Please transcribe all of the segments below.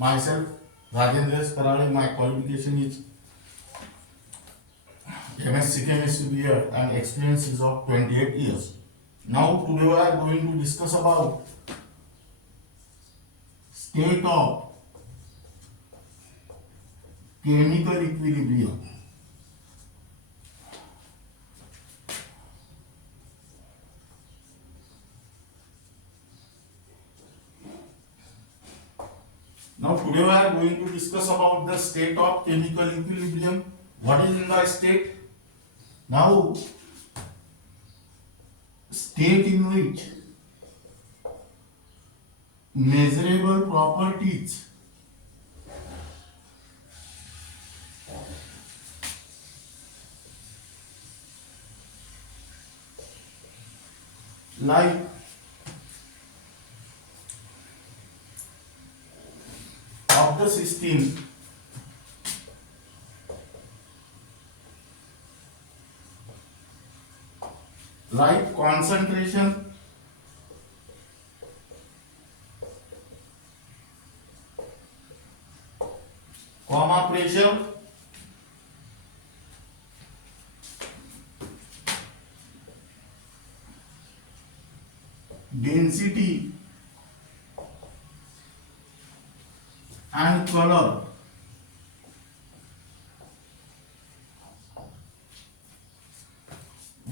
Myself, Rajendra Karale, my qualification is MSc Chemistry BA and experience is of 28 years. Now today we are going to discuss about state of chemical equilibrium. Now today we are going to discuss about the state of chemical equilibrium. What is in the state? Now, state in which measurable properties like of the system like concentration, pressure, density and color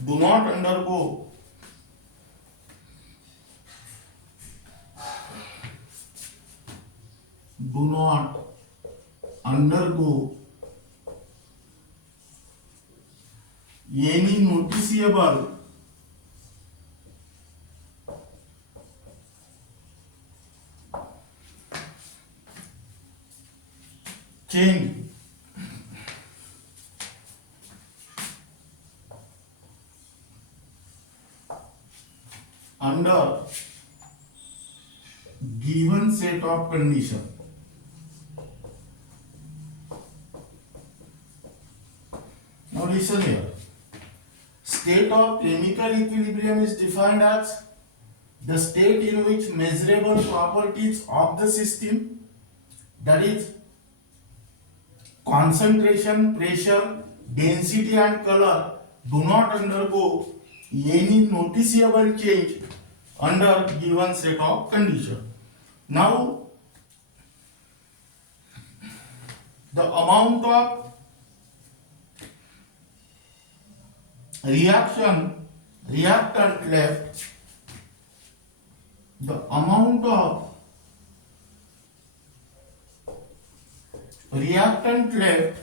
do not undergo any noticeable change under given set of conditions. Now listen here. State of chemical equilibrium is defined as the state in which measurable properties of the system, that is concentration, pressure, density and color, do not undergo any noticeable change under given set of conditions. Now, the amount of reactant left, the amount of reactant left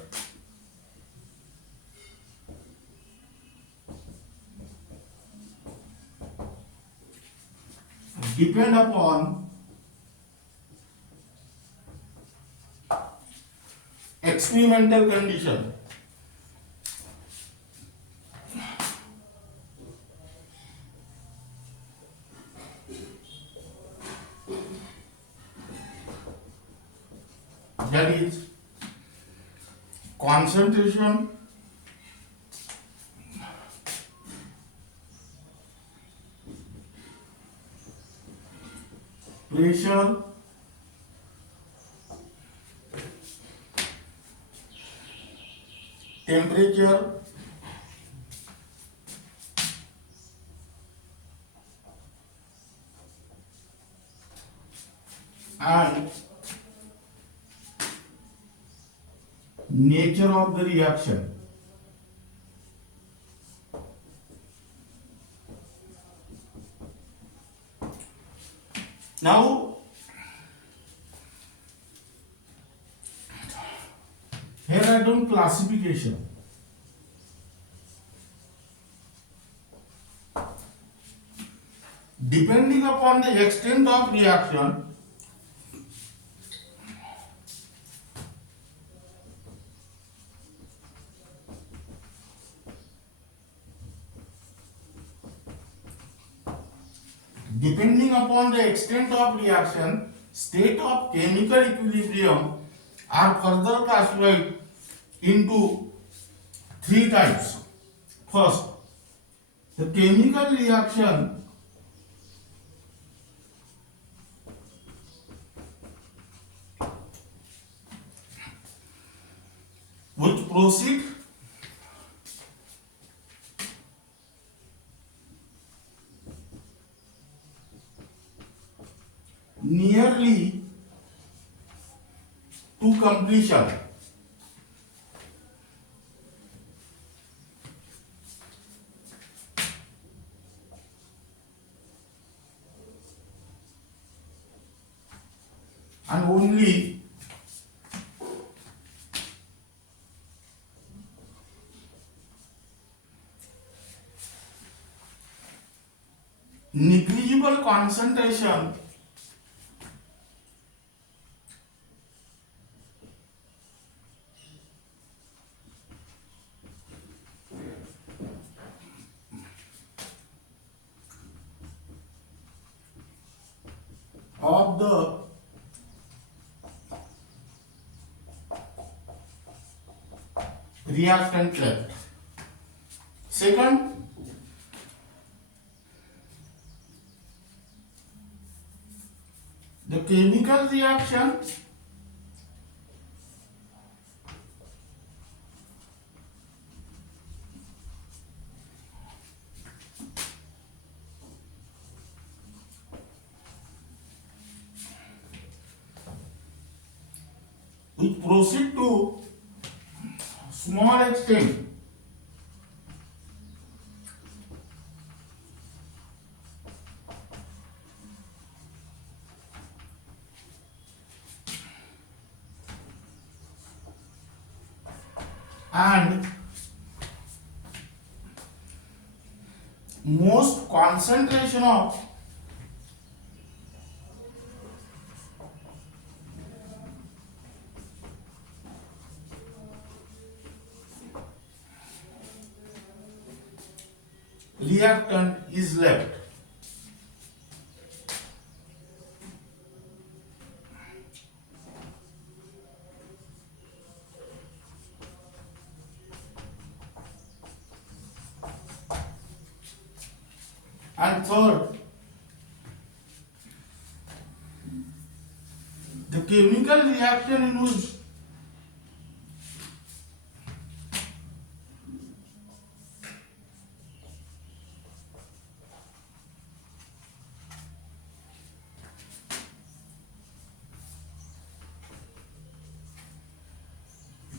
depend upon experimental condition. That is concentration, pressure, temperature, and nature of the reaction. Now, here I done classification. Depending upon the extent of reaction, state of chemical equilibrium are further classified into three types. First, the chemical reaction proceed nearly to completion. And only negligible concentration of the reactant left. Second, the chemical reaction which proceed to small extent and most concentration of reactant is left. And third, the chemical reaction in which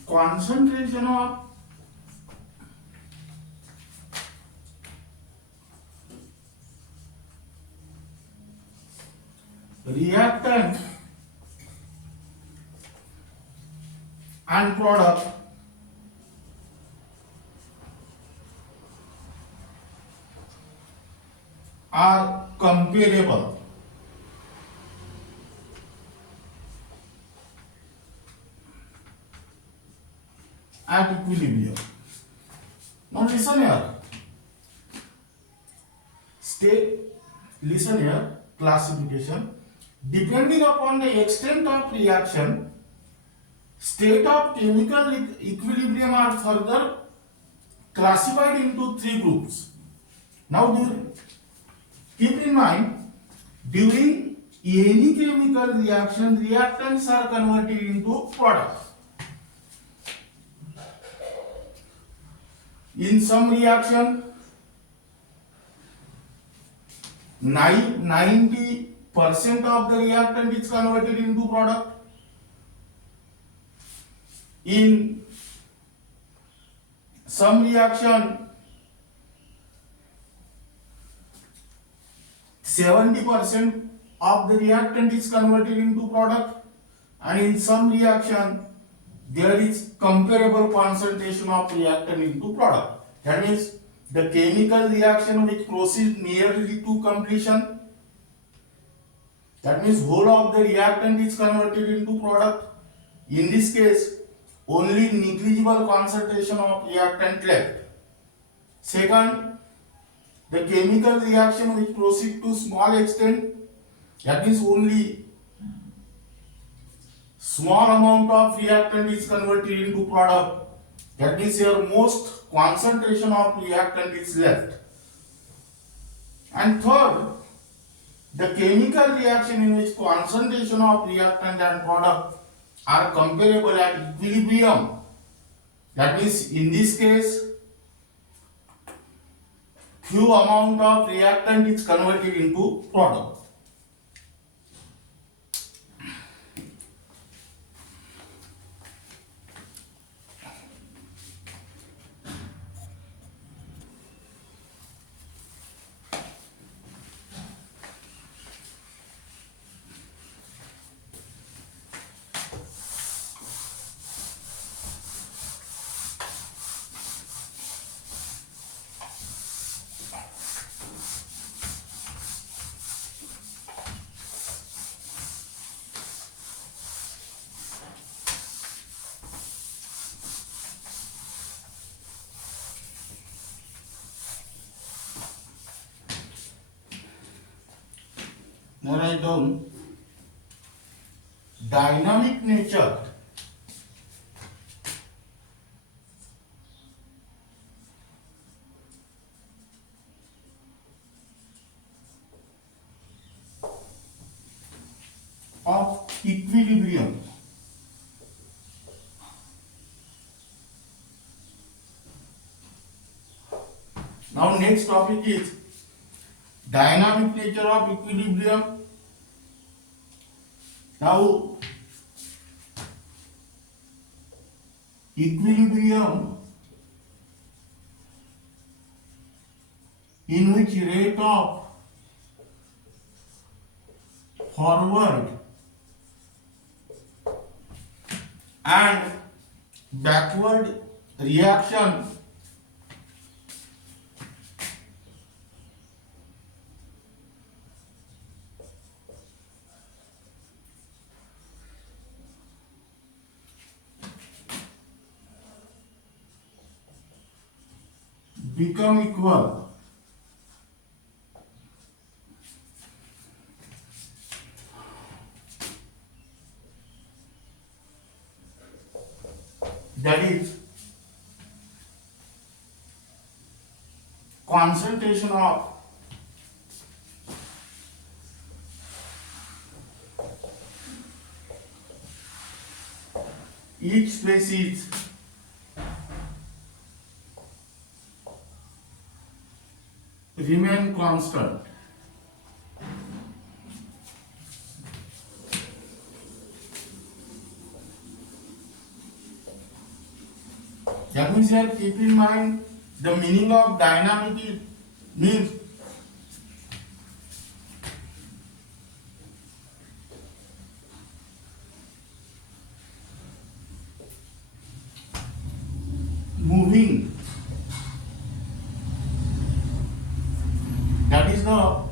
concentration of reactant and product are comparable at equilibrium. Now listen here. Listen here. Classification. Depending upon the extent of reaction, state of chemical equilibrium are further classified into three groups. Now keep in mind, during any chemical reaction, reactants are converted into products. In some reaction, 90% of the reactant is converted into product. In some reaction, 70% of the reactant is converted into product, and in some reaction there is comparable concentration of reactant into product. That means the chemical reaction which proceeds nearly to completion, that means whole of the reactant is converted into product. In this case, only negligible concentration of reactant left. Second, the chemical reaction which proceeds to small extent, that means only small amount of reactant is converted into product. That means here most concentration of reactant is left. And third, the chemical reaction in which concentration of reactant and product are comparable at equilibrium. That means in this case, Q amount of reactant is converted into product. Now write down dynamic nature of equilibrium. Now next topic is dynamic nature of equilibrium. Now equilibrium in which rate of forward and backward reaction become equal. That is concentration of each species remain constant. That means that keep in mind the meaning of dynamic means moving. That is the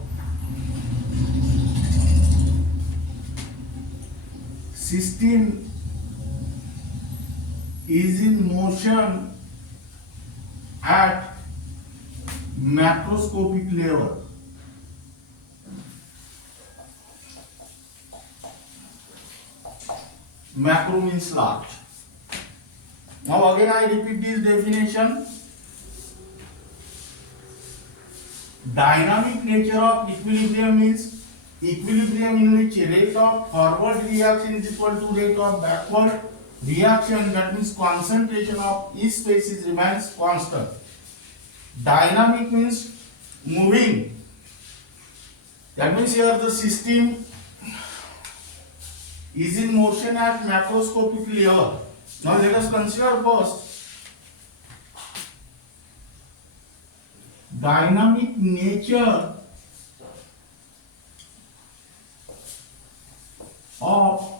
system is in motion at macroscopic level. Macro means large. Now again I repeat this definition. Dynamic nature of equilibrium means equilibrium in which rate of forward reaction is equal to rate of backward reaction. That means concentration of each species remains constant. Dynamic means moving. That means here the system is in motion at macroscopic level. Now let us consider first dynamic nature of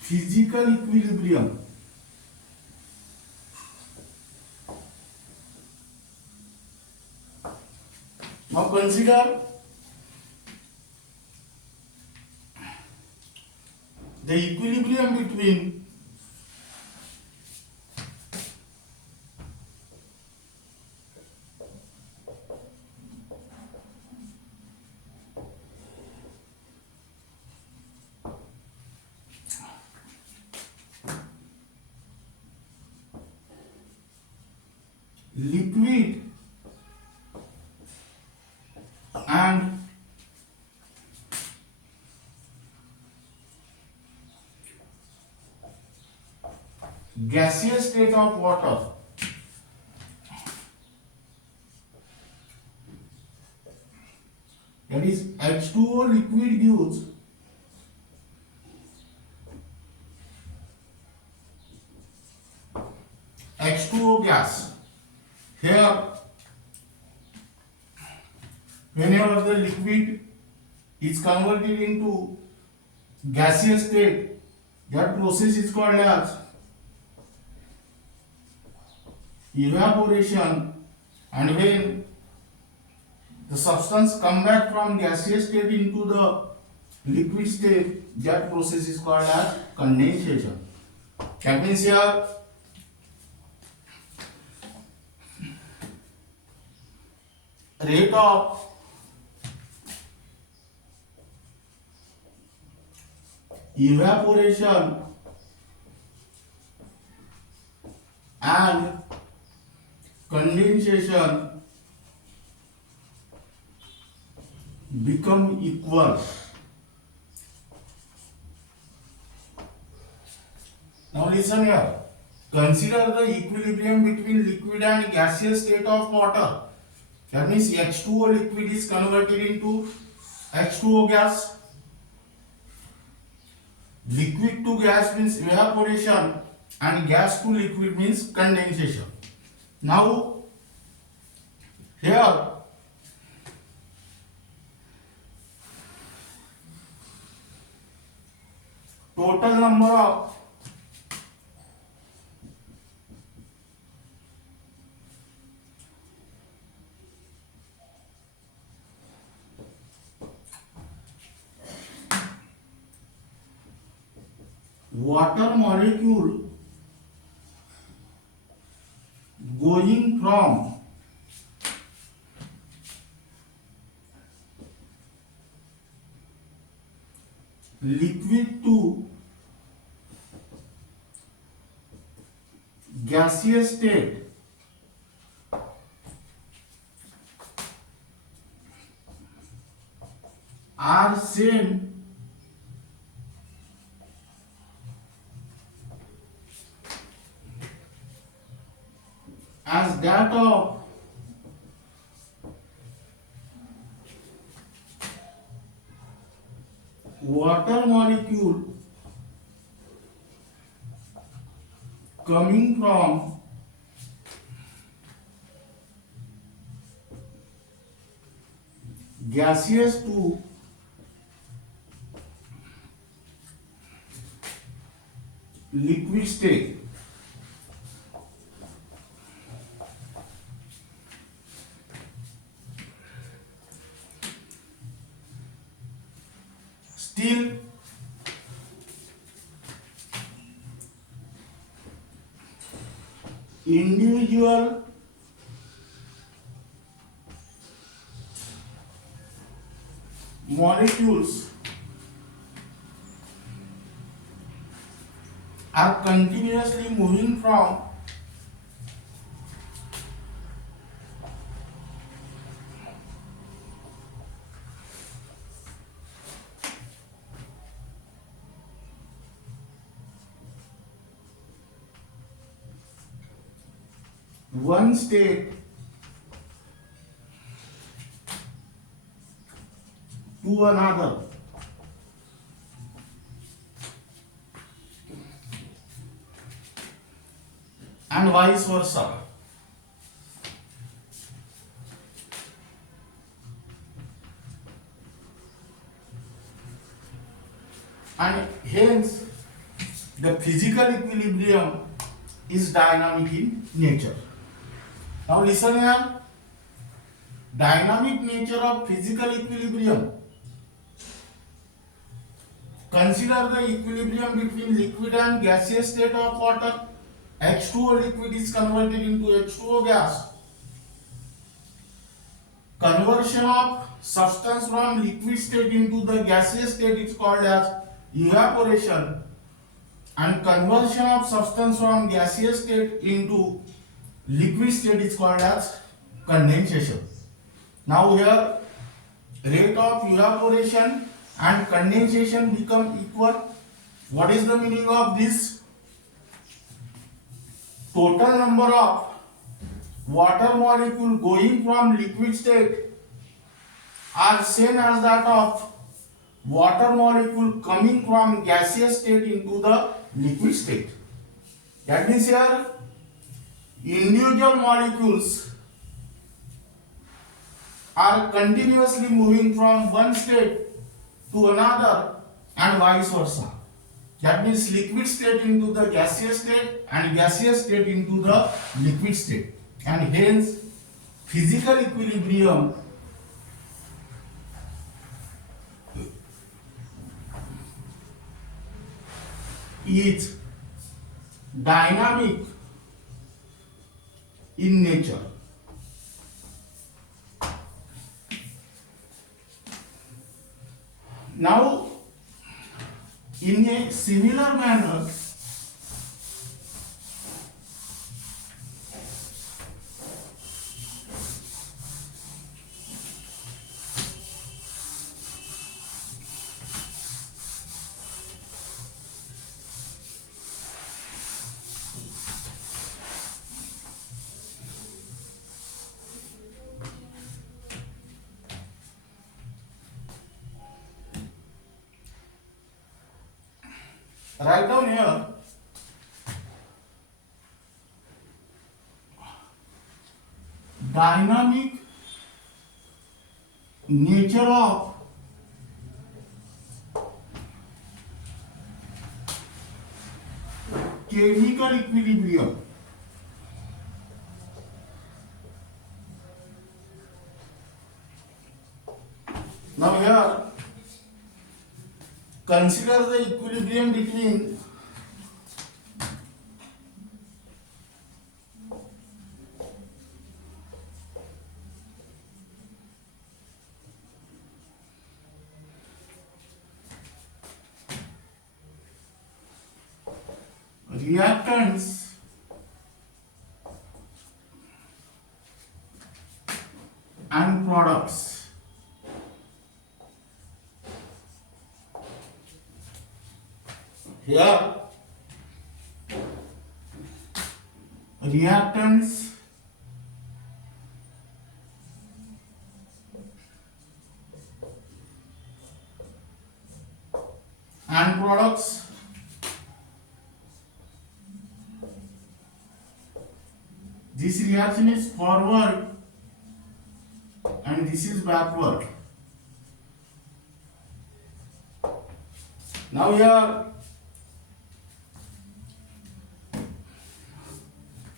physical equilibrium. Now consider the equilibrium between liquid and gaseous state of water, that is H2O liquid gives H2O gas. Here, whenever the liquid is converted into gaseous state, that process is called as evaporation, and when the substance come back from gaseous state into the liquid state, that process is called as condensation. That means here rate of evaporation and condensation become equal. Now listen here. Consider the equilibrium between liquid and gaseous state of water. That means H2O liquid is converted into H2O gas. Liquid to gas means evaporation and gas to liquid means condensation. Now here total number of water molecule going from liquid to gaseous state are same as that of water molecule coming from gaseous to liquid state. Still, individual molecules are continuously moving from one state to another. And vice versa. And hence the physical equilibrium is dynamic in nature. Now listen here. Dynamic nature of physical equilibrium. Consider the equilibrium between liquid and gaseous state of water. H2O liquid is converted into H2O gas. Conversion of substance from liquid state into the gaseous state is called as evaporation, and conversion of substance from gaseous state into liquid state is called as condensation. Now here rate of evaporation and condensation become equal. What is the meaning of this? total number of water molecule going from liquid state are same as that of water molecule coming from gaseous state into the liquid state. That means here individual molecules are continuously moving from one state to another and vice versa. That means liquid state into the gaseous state and gaseous state into the liquid state, and hence physical equilibrium is dynamic in nature. Now, in a similar manner, write down here dynamic nature of chemical equilibrium. Now here consider the equilibrium between reactants and products. Here reactants and products. This reaction is forward and this is backward. Now here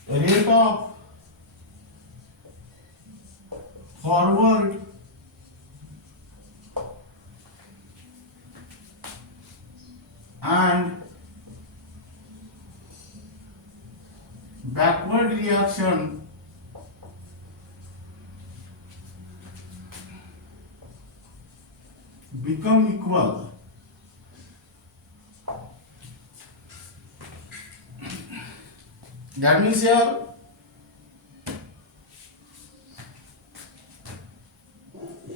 rate of forward and backward reaction become equal. That means here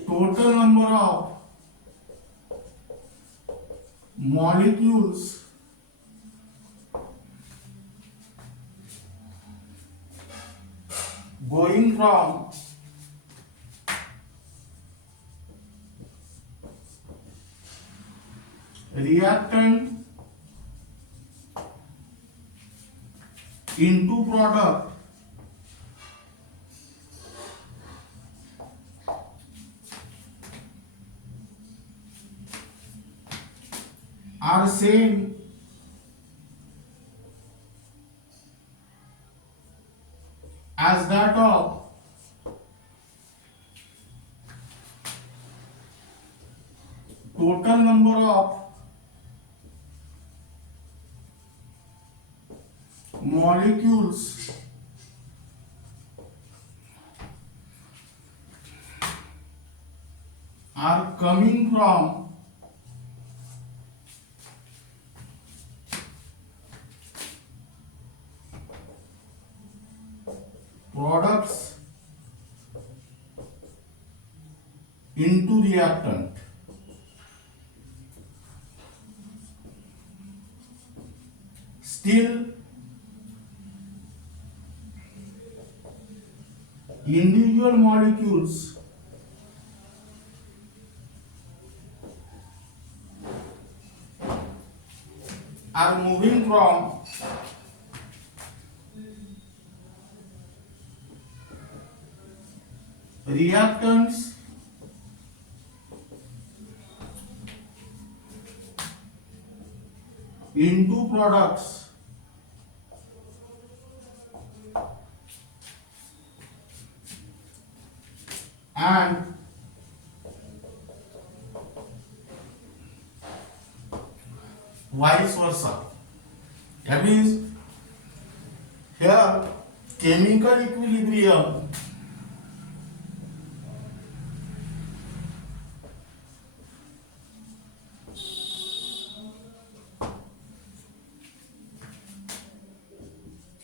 total number of molecules going from reactant into product are same as that of total number of molecules are coming from products into reactant. Still individual molecules are moving from reactants into products and vice versa. That means here chemical equilibrium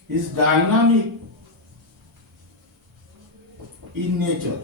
is dynamic in nature.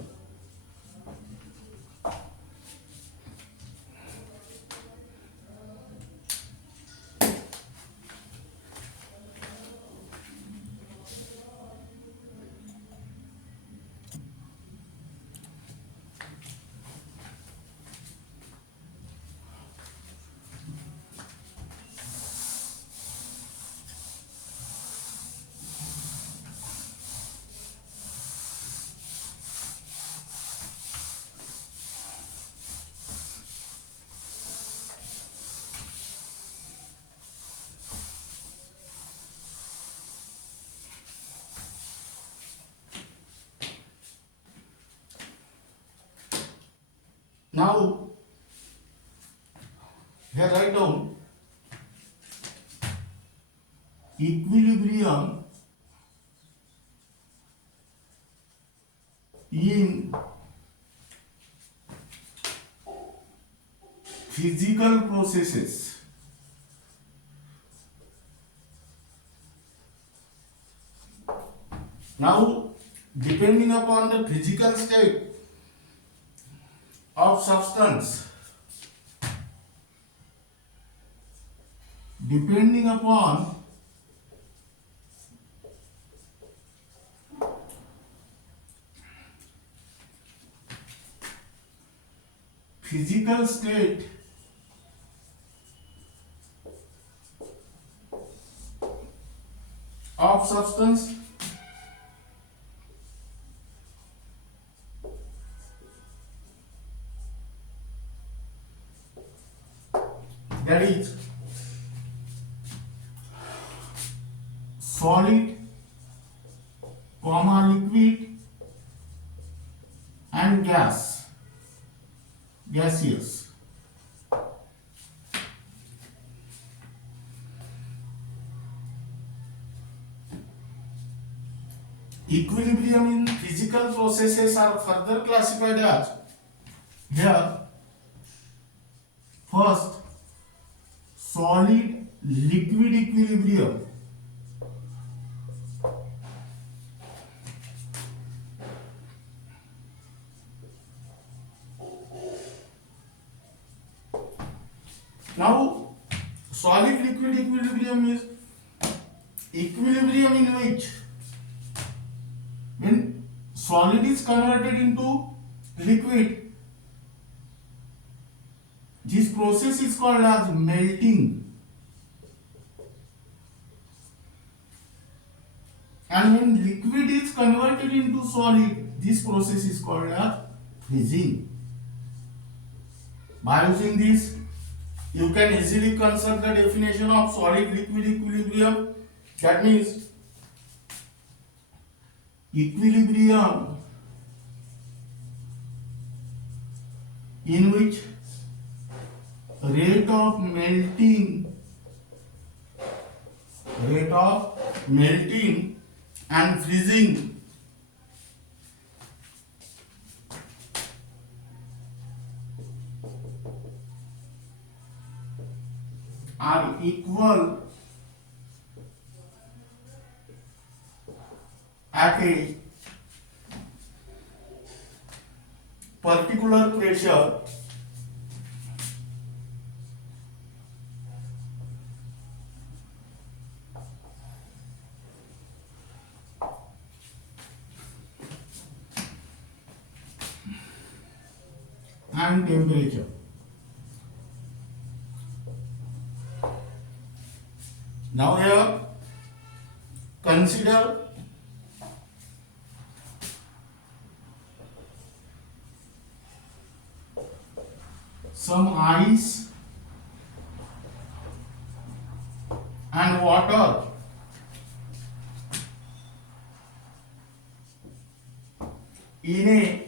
Now here write down equilibrium in physical processes. Now, depending upon the physical state of substance, depending upon physical state of substance, that is solid, liquid and gaseous. Equilibrium in physical processes are further classified as here first solid liquid equilibrium, now solid liquid equilibrium is equilibrium in which when solid is converted into liquid, this process is called as melting, and when liquid is converted into solid, this process is called as freezing. By using this, you can easily construct the definition of solid liquid equilibrium. That means equilibrium in which rate of melting and freezing are equal at a particular pressure and temperature. Now here consider some ice and water in a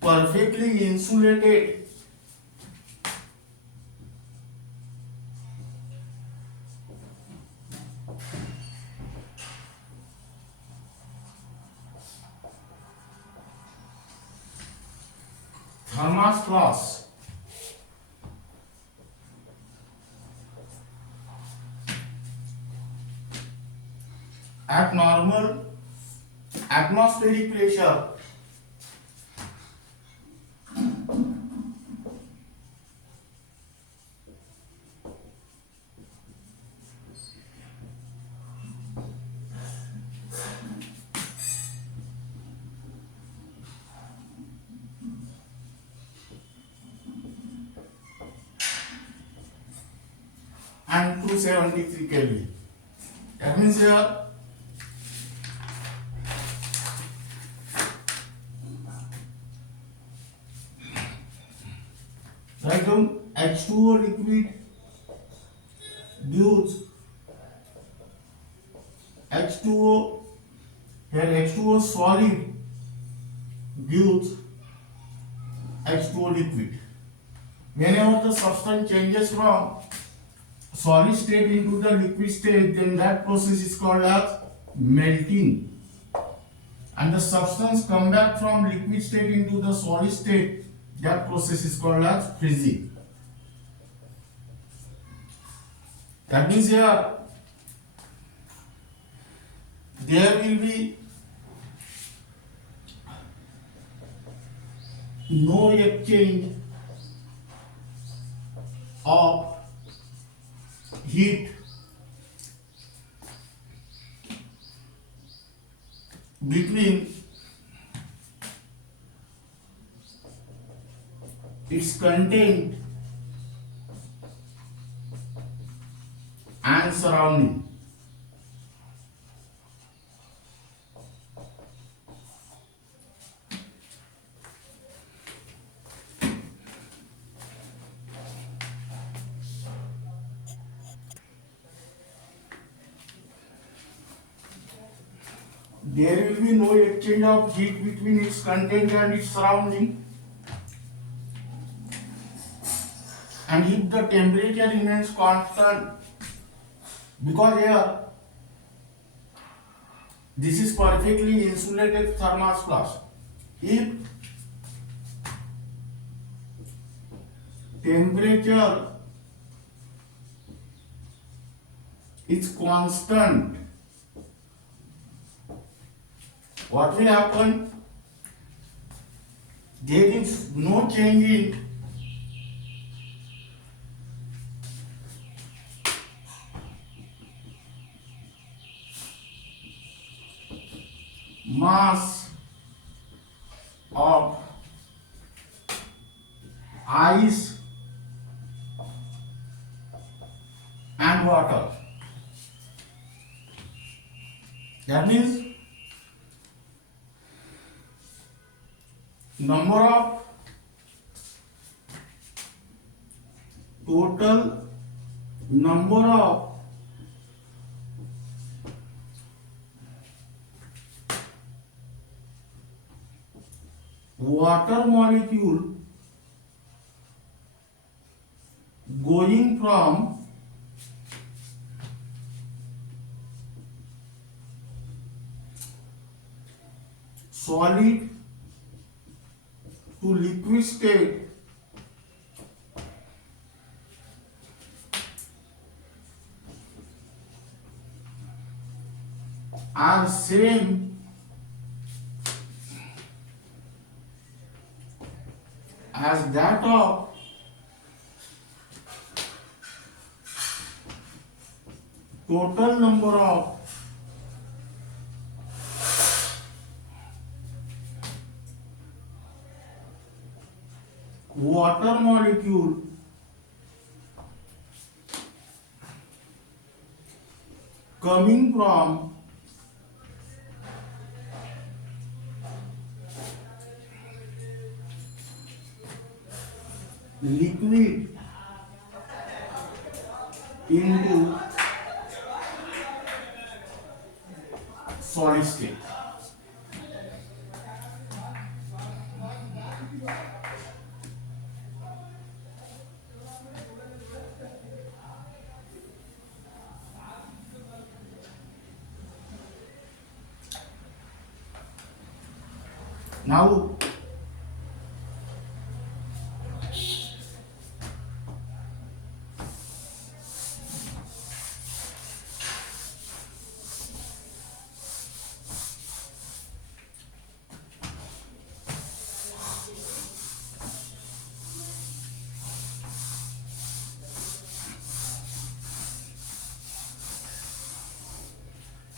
perfectly insulated thermos flask at normal atmospheric pressure and 273 Kelvin. That means here write down H2O liquid gives H2O, here H2O solid gives H2O liquid. Whenever the substance changes from solid state into the liquid state, then that process is called as melting. And the substance come back from liquid state into the solid state, that process is called as freezing. That means here there will be no exchange of heat between its content and surrounding. There will be no exchange of heat between its content and its surrounding. And if the temperature remains constant, because here this is perfectly insulated thermos flask, if temperature is constant, what will happen? There is no change in mass of ice and water. That means total number of water molecule going from solid to liquid state are same as that of total number of water molecule coming from liquid into solid state. Now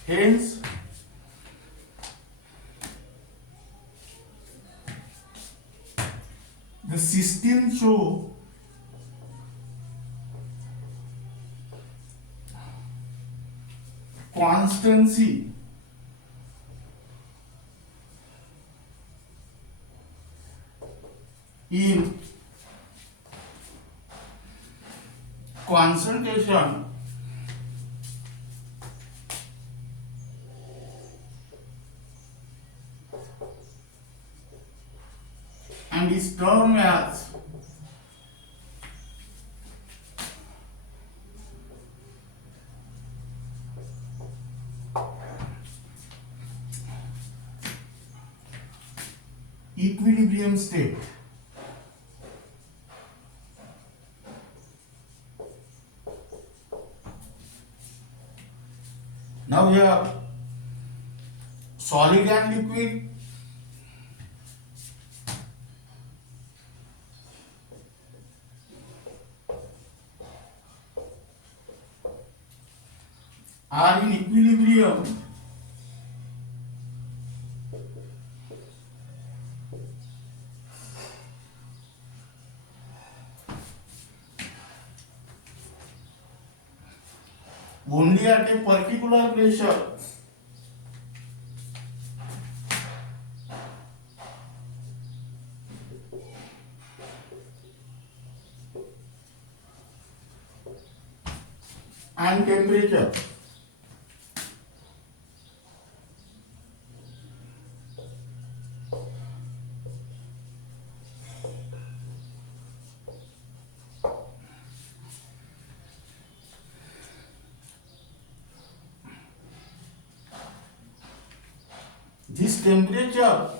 hence the system show constancy in concentration and is termed as equilibrium state. Now here solid and liquid are in equilibrium only at a particular pressure and temperature. This temperature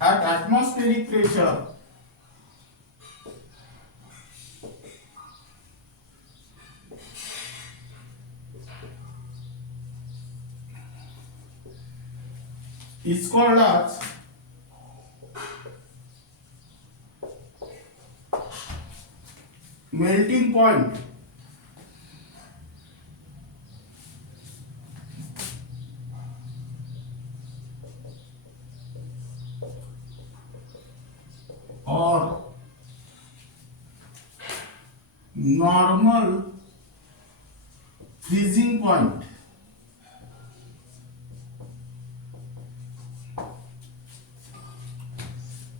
at atmospheric pressure is called as melting point. Or normal freezing point.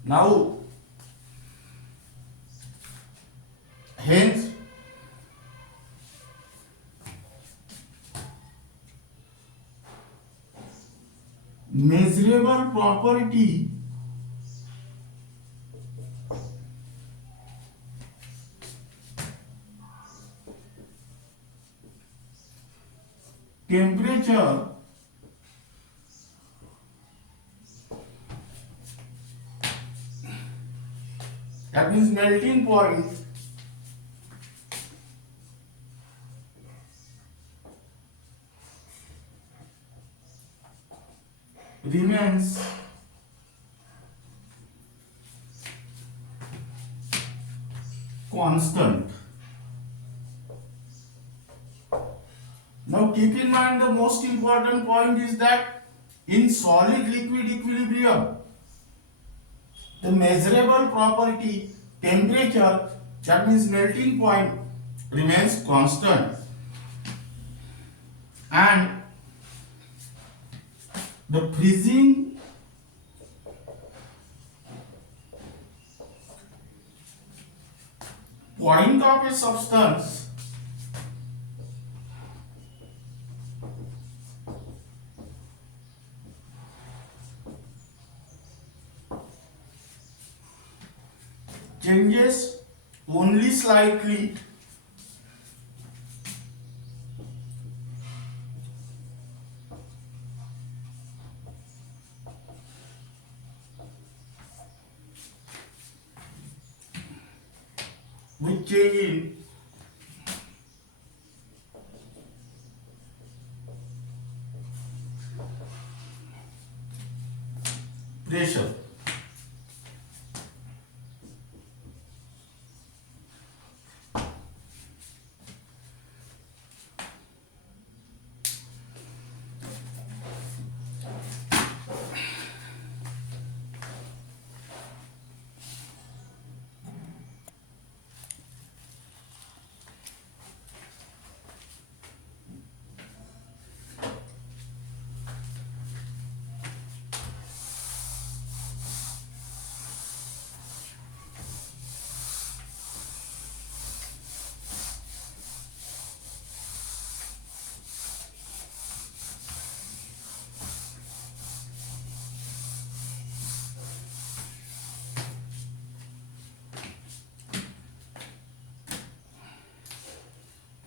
Now, hence, measurable property temperature that means melting point remains constant. Now keep in mind the most important point is that in solid liquid equilibrium, the measurable property temperature, that means melting point, remains constant, and the freezing point of a substance changes only slightly with change in pressure.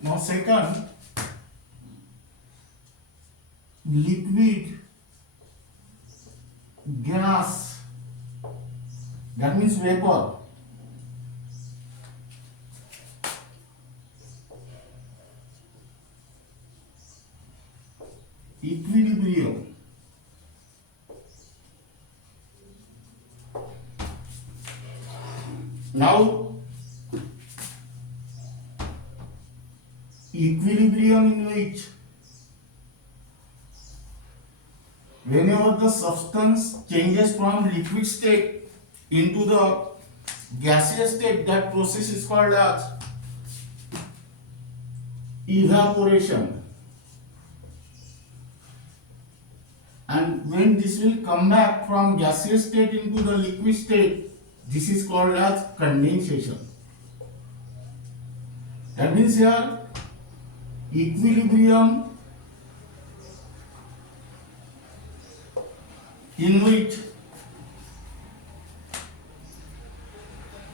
Now second, liquid, gas, that means vapor, equilibrium. Now equilibrium in which whenever the substance changes from liquid state into the gaseous state, that process is called as evaporation, and when this will come back from gaseous state into the liquid state, this is called as condensation. That means here equilibrium in which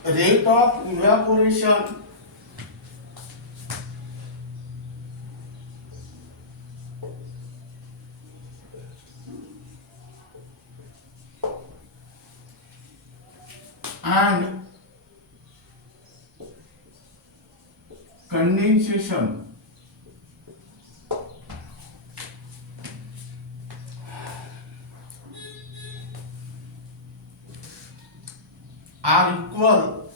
rate of evaporation and condensation are equal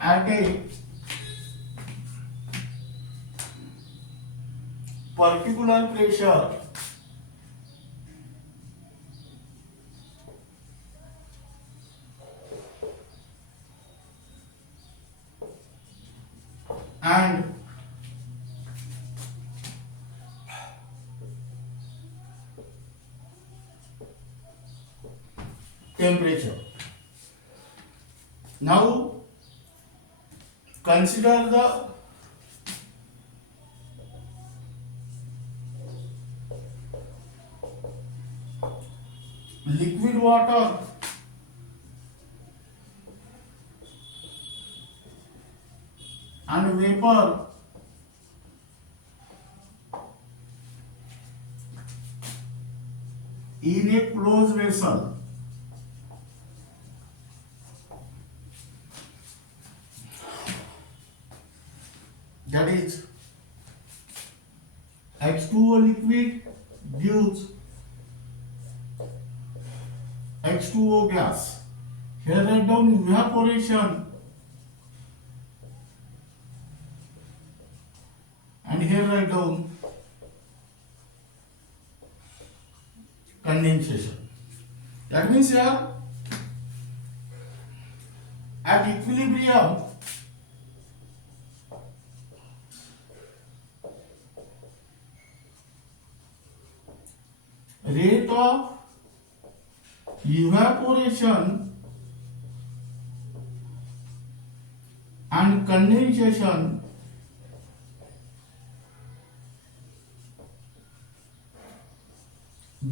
at a particular pressure and temperature. Now consider the liquid water and vapor in a closed vessel. That is H2O liquid gives H2O gas. Here write down evaporation, and here write down condensation. That means here at equilibrium rate of evaporation and condensation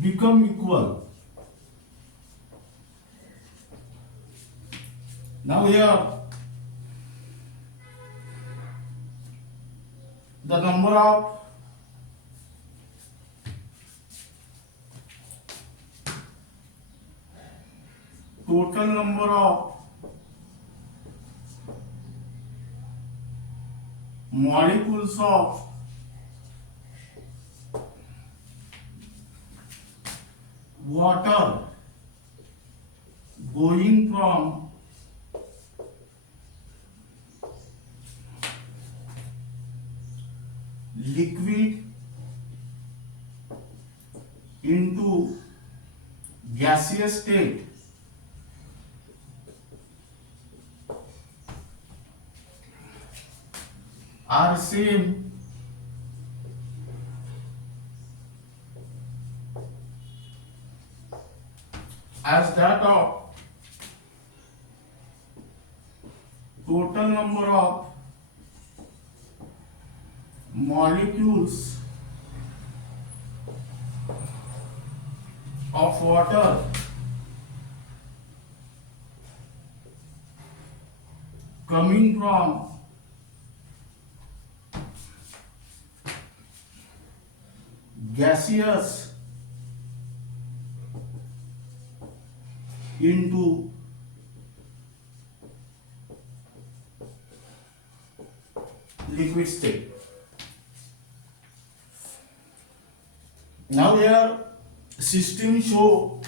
become equal. Now here the number of total number of molecules of water going from liquid into gaseous state are same as that of total number of molecules of water coming from gaseous into liquid state. Now here system show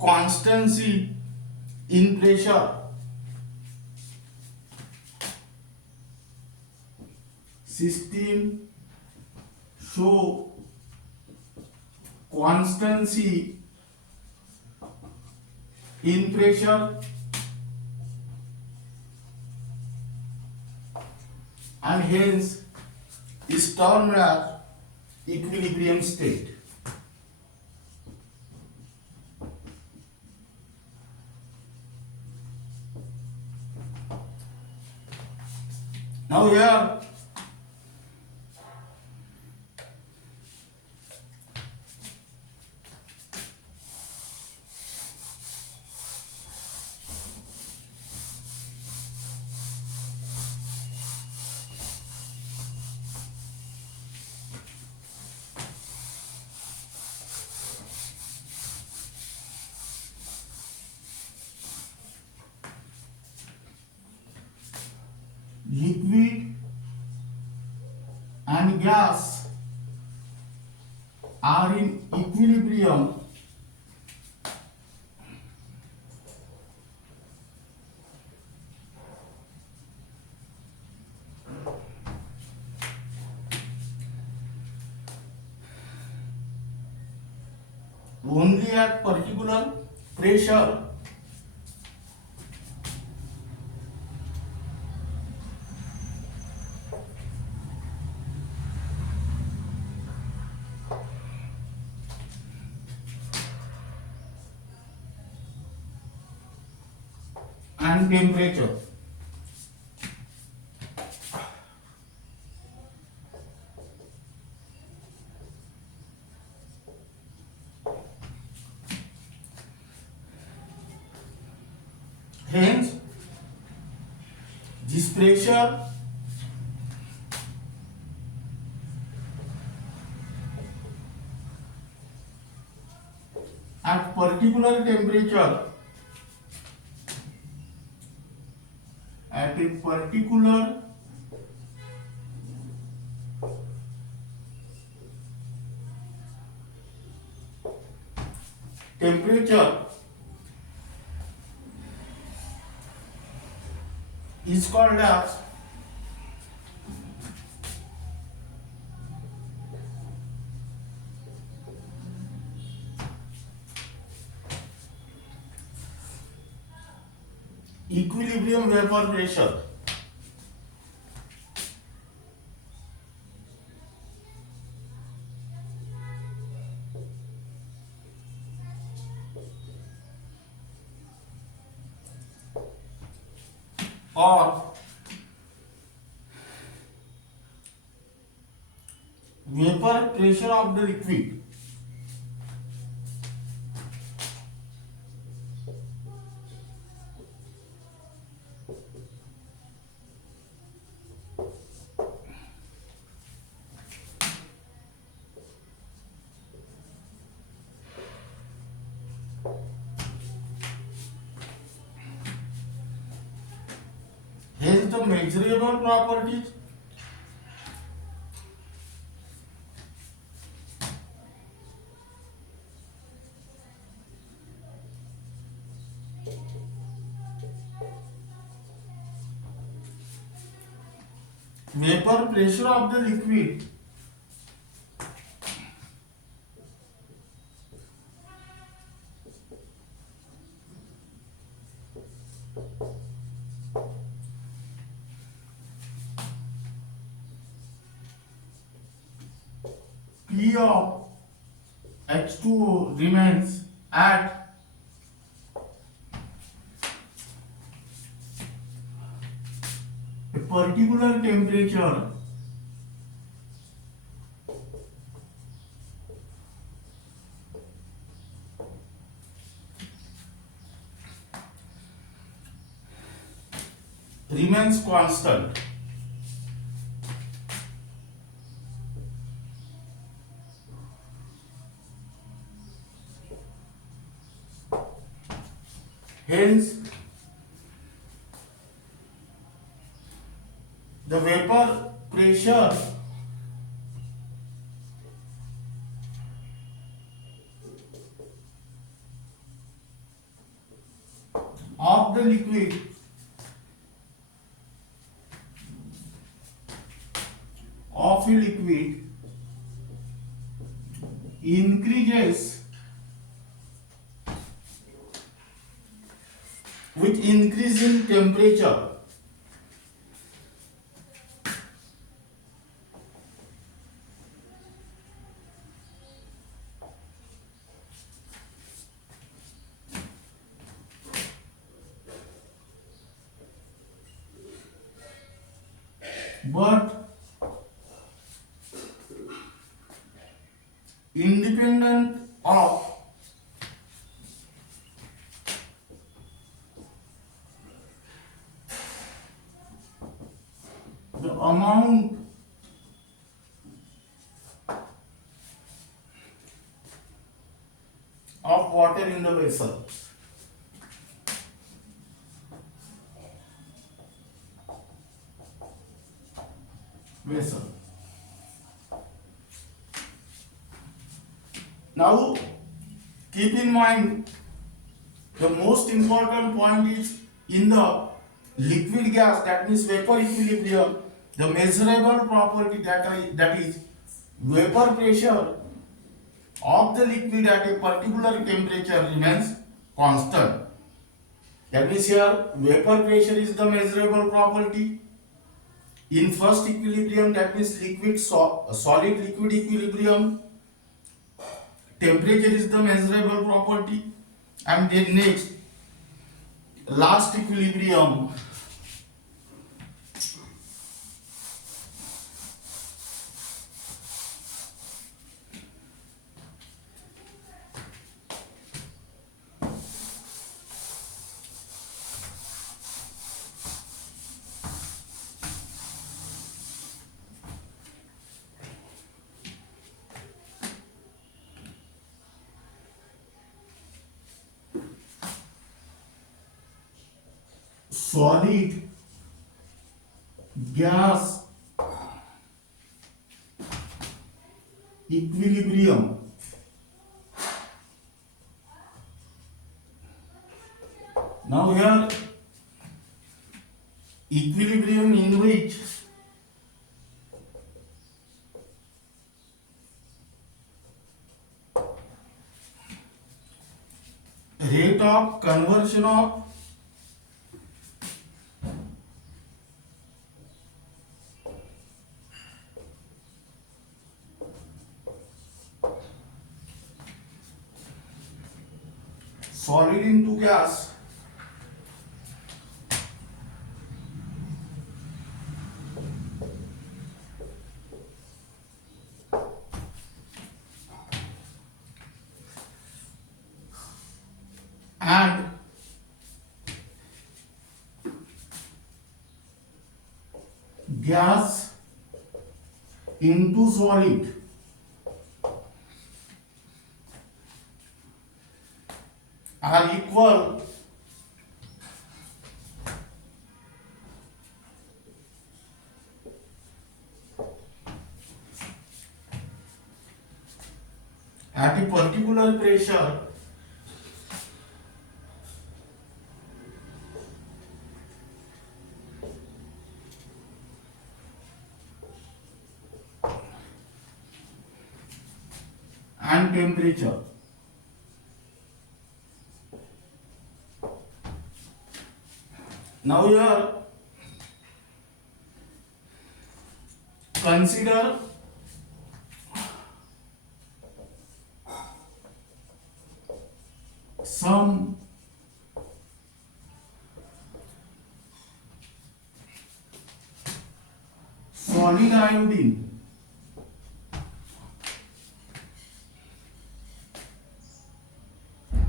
constancy in pressure. System show constancy in pressure and hence is termed as equilibrium state. Now here liquid and gas are in equilibrium only at particular pressure and temperature. Hence, this pressure at particular temperature, at a particular temperature is called as equilibrium vapor pressure. Or vapor pressure of the liquid. Hence the measurable properties vapor pressure of the liquid P of H2O remains at a particular temperature remains constant. Hence, the vapor pressure of the liquid increases with increase in temperature. But independent of the amount of water in the vessel. Now, keep in mind the most important point is in the liquid gas, that means vapor equilibrium, the measurable property that is vapor pressure of the liquid at a particular temperature remains constant. That means here vapor pressure is the measurable property. In first equilibrium, that means solid liquid equilibrium, temperature is the measurable property. And then next, last equilibrium, solid gas equilibrium. Now here equilibrium in which rate of conversion of solid into gas and gas into solid are equal at a particular pressure and temperature. Now here consider some solid iodine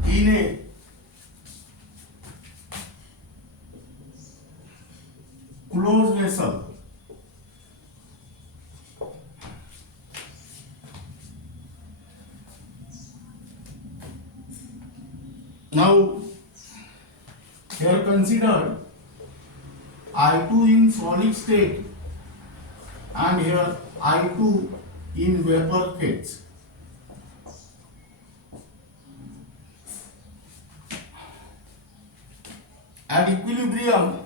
in a closed vessel. Now here consider I2 in solid state and here I2 in vapor phase. At equilibrium,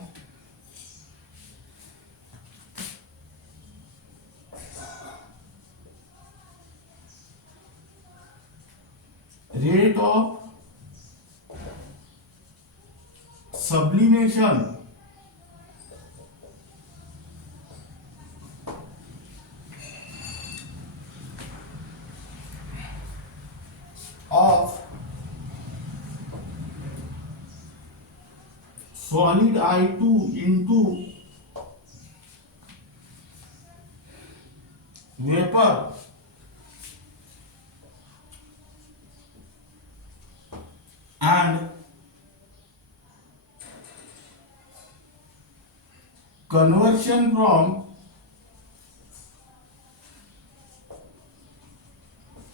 rate of sublimation of solid I2 into vapor and conversion from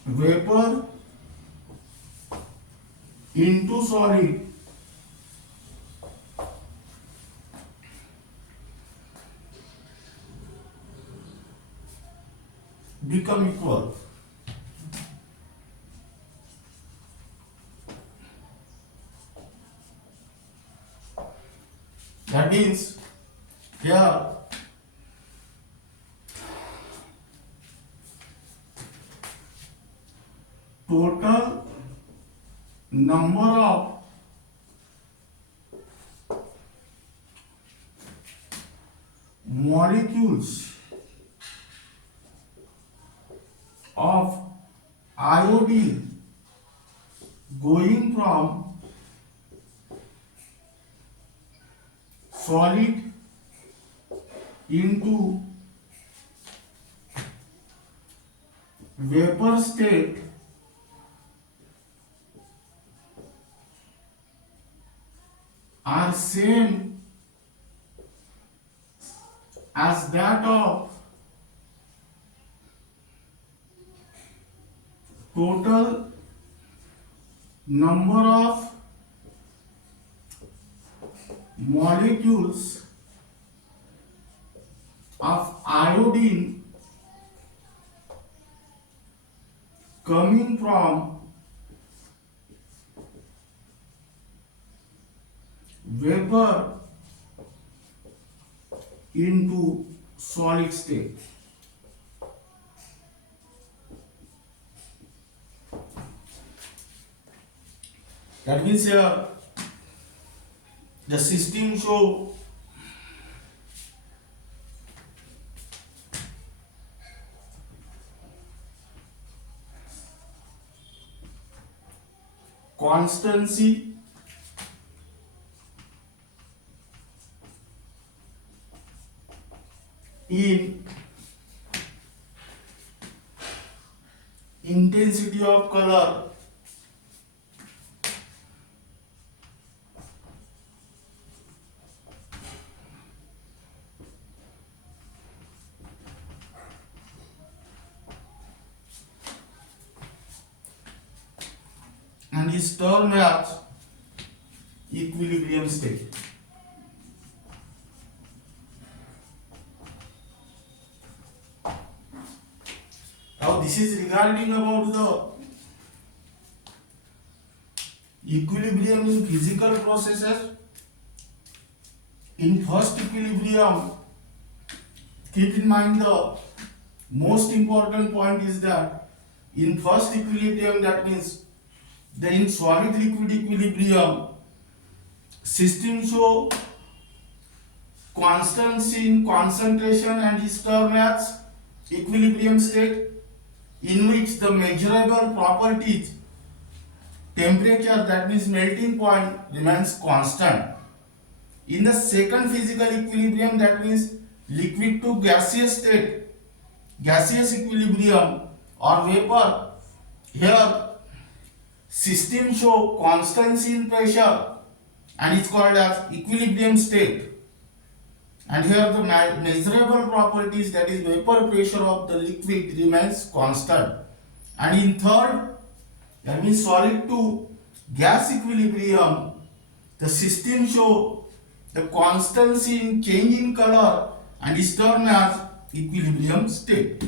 vapor into solid become equal. That means here total number of molecules of iodine going from solid into vapor state are same as that of total number of molecules of iodine coming from vapor into solid state. That means here the system show constancy in intensity of color and is termed as equilibrium state. Now this is regarding about the equilibrium in physical processes. In first equilibrium, keep in mind the most important point is that in first equilibrium, that means the in solid liquid equilibrium, system show constancy in concentration and is termed as equilibrium state, in which the measurable properties, temperature, that means melting point, remains constant. In the second physical equilibrium, that means liquid to gaseous state, gaseous equilibrium or vapor, here system show constancy in pressure and is called as equilibrium state. And here the measurable properties, that is vapor pressure of the liquid, remains constant. And in third, that means solid to gas equilibrium, the system show the constancy in change in color and is termed as equilibrium state.